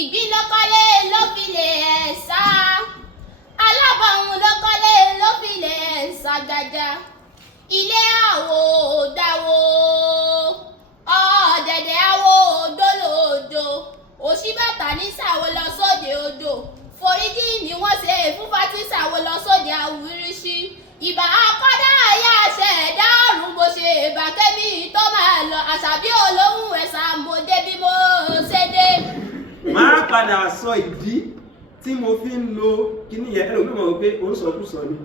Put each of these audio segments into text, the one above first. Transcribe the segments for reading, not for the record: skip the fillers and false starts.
ìgbín ló kọ́lé ló fi lè sá alábọ̀hún ló kọ́lé ló fi lè sá gàjà ilé àwò dáwò ọ̀dẹ̀dẹ̀ àwò dólòdò òṣìbàtà ní sàwò lọ sóde odò foríjì ni wọ́n ṣe fúnfà tí sàwò lọ sóde àwùríṣi ìbà akọ́dá ayé àṣẹ ẹ̀dá ọ̀run bó ṣe ìbàkẹ́bí tó máa lọ àṣàbí olóhùn ẹ̀sà mo débi mo ṣe dé. máa padà sọ ìdí tí mo fi ń lo kíní yẹn ẹ̀rọ mímọ̀ wípé ó ń sọkúsọ ni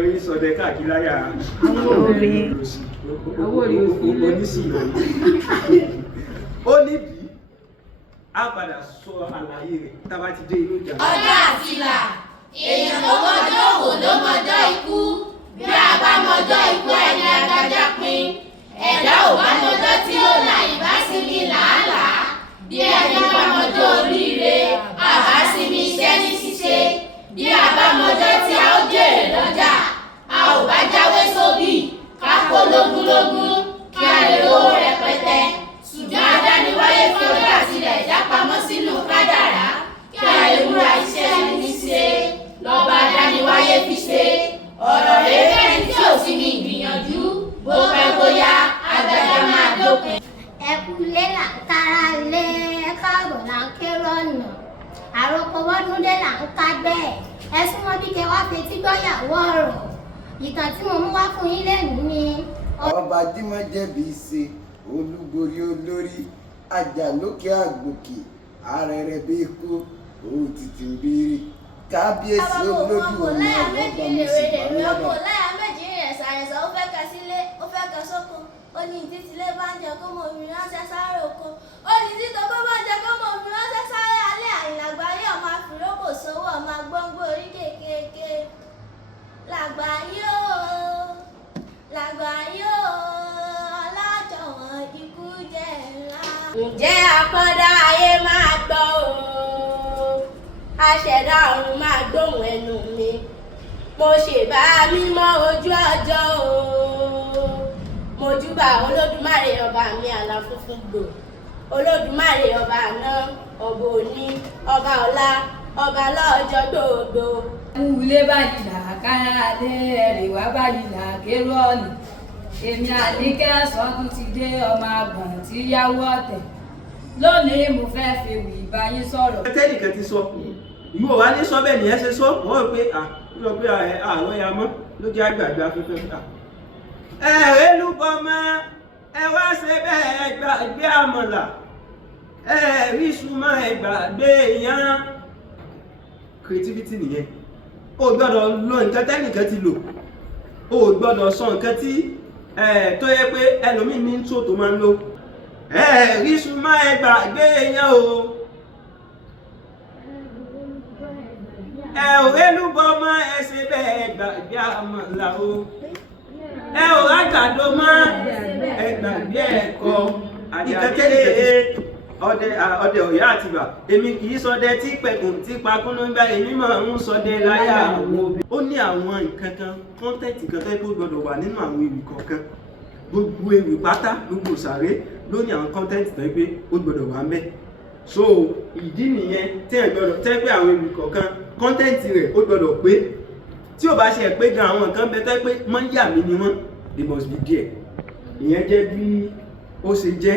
oyin sọdẹ káàkiri láyà oníṣìnà ó nídìí á padà sọ àlàyé rẹ̀ tá a bá ti dé inú ìjà. ọjọ́ àtìlà èèyàn ló mọjọ́ òwò ló mọjọ́ ikú bí a bá mọjọ́ ikú ẹni adájá pin ẹ̀dá ò bá mọjọ́ tí ó là ìbá sí ní làálàá bí ẹni bá mọjọ́ oríire àbá sí ní iṣẹ́ ní ṣíṣe bí a bá mọjọ́ tí a ó jèrè lọ́jà a ò bá jáwé sóbì ká kó lógúnlógún kí a lè rówó rẹpẹtẹ ṣùgbọ́n adániwáyé fi ọjọ́ àtìlẹ̀ ẹ̀dá pamọ́ sínú kádàrá kí a lè múra iṣẹ́ ní ṣe lọ́ba adániwáyé fi ṣe ọ̀rọ̀ rẹ̀ fẹ́ni tí ò sí ní ìgbìyànjú bó pẹ́ bóyá àgbàdo máa dópin. ẹkùnlé là ń kára lé káàbọ̀ là ń kérò ọ̀nà àròkọ wọ́dúndé là ń ká bẹ́ẹ̀ ẹ súnmọ́ bí kẹ wá fetí gbọ́yàwó ọ̀rọ̀ ìtàn tí mo mú wá fún yín lẹ́nu ni. ọba jímọ̀jẹ̀bi ṣe olúborí olórí àjàlókè àgbòkè àrẹrẹ bí ikú òun títí ń bírí kábíyèsí olójú ọmọ àlọ́gbà mùsùlùmí láyà méjì rẹ̀ sàrẹ̀sà ó fẹ́ kẹ sílé ó fẹ́ kẹ sóko ó ní títílé bá ń jẹ kó mọ omi ránṣẹ́ sáré oko ó ní títọ́ bó bá ń jẹ kó mọ omi ránṣẹ́ sáré alẹ́ àyìnlágbáyé ọmọ àfìrókò sówó ọmọ agbóngbó orí kékeré làgbáyé o làgbáyé o ọlájọ̀wọ́n ikú jẹ́ ńlá. ǹjẹ́ akọ́dá ayé máa gbọ́ o aṣẹ̀dá ọ̀run máa gbóhùn ẹnu mi mo ṣèbá mímọ́ ojú ọjọ́ o mojúbà olódùmarè ọba mi àlà funfun gbò olódùmarè ọba àná ọba òní ọba ọ̀la ọba lọ́jọ́ gbogbo. wúlé báyìí là kára lé ẹ̀rì wá báyìí là kérò ọ̀nì èmi àníkẹ́ sọ́tún ti dé ọmọ àgbọ̀n tí yáwó ọ̀tẹ̀ lónìí mo fẹ́ fi wì báyìí sọ̀rọ̀. tẹ́nìkan ti sọ ìlú ò wá ní sọ bẹ́ẹ̀ nìyẹn ṣe sọ wọ́n rò pé lọ pé àwọn ya mọ́ ló jẹ́ àgbàgbà afẹ́fẹ́ fà. Elúbọ mọ́ ẹ wá ṣe bẹ́ẹ̀ gbàgbé àmọ̀là rí súnmọ́ ẹ gbàgbé yán. creativity nìyẹn o gbọ́dọ̀ lo nǹkan tẹ́nìkan ti lò o gbọ́dọ̀ sọ nǹkan tí tó yẹ pé ẹlòmíì ní tó tó máa ń lò rí súnmọ́ ẹ gbàgbé yán o. Elúbọ mọ́ ẹ ṣe bẹ́ẹ̀ gbàgbé àmọ̀là o ò àgbàdo mọ́ ẹ gbàgbé ẹ̀kọ́ ìkẹ́kẹ́lẹ́ ọdẹ Ọ̀yọ́ Àtìbà èmi kì í ṣọdẹ tí pẹ̀kùn tí pakúnú ń bá èmi máa ń ṣọdẹ láyà àwọn obìnrin. ó ní àwọn nǹkan kan kọ́ńtẹ́ǹtì kan tó gbọdọ̀ wà nínú àwọn ewì kọ̀ọ̀kan gbogbo ewì pátá gbogbo sàré ló ní àwọn kọ́ńtẹ́ǹtì tó gbé ó gbọdọ̀ wà ń bẹ̀. so ìdí nìyẹn tí ẹ gbọdọ̀ tẹ́ pé àwọn ewì kọ̀ọ̀kan kọ́ńtẹ́ǹtì rẹ̀ ó gbọdọ̀ pé tí ò bá ṣe pé gan àwọn nǹkan bẹ tẹ́ pé mọ́ yà mí ni wọ́n they must be there ìyẹn jẹ́ bí ó ṣe jẹ́